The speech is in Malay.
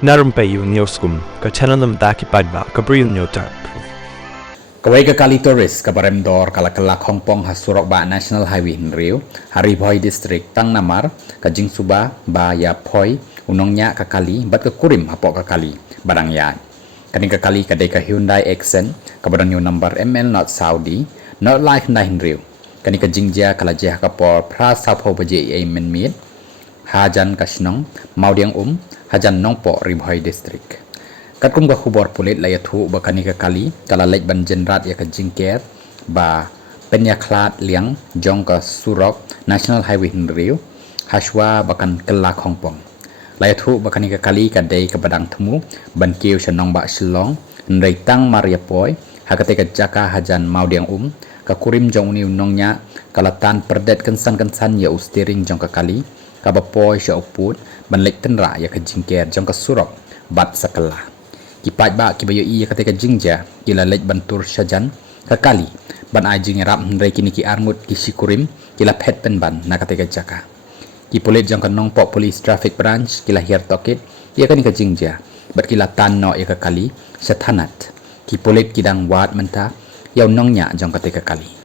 Narum payu nioskum, ka chananam daki padba, ka bril nyotar. Kawai ke kali turis ke Baremdor kala kelak Hong Kong hasurok ba National Highway Riu Hari Phoi District Tang Namar ke Jing Suba ba ya Phoi unongnya ke kali bat ke Kurim hapok ke kali barang ya kani ke kali ke deka Hyundai Accent ke barang new number ML not Saudi not like 9 Riu kani ke Jingja kala jah ke por pra sapo baje ai menmit hajan kasnong maudiang hajan nongpo Ribhoi District kat kum ka khubor pulit la yathu ba kani ka kali kala lek ban jenrat ya ka jingker ba penya khlat liang jong ka surok National Highway Riu haswa bakan kelak Hong Kong la yathu ba kani ka kali ka dei ka badang themu ban kiu shanong ba shillong ndai tang maria poi hakate ka jaka hajan maudiang ka kurim jong uni nongnya kala tan perdet kensan ya steering jong ka kali ka ba poi sha uput ban lek tenra ya ka jingker jong ka surok bat sakala kipat ba kibayo iya ketika jingja kila lej bantur syajan kekali ban ajing rap hendrai kini ki arngut ki sikurim kila pet penban na ketika jaka ki polit jang kanong po police traffic branch kila hier tokit ia kani ka jingja bat kila tanno ya kekali sathanat ki polit kidang wat menta yaw nongnya jang ketika kali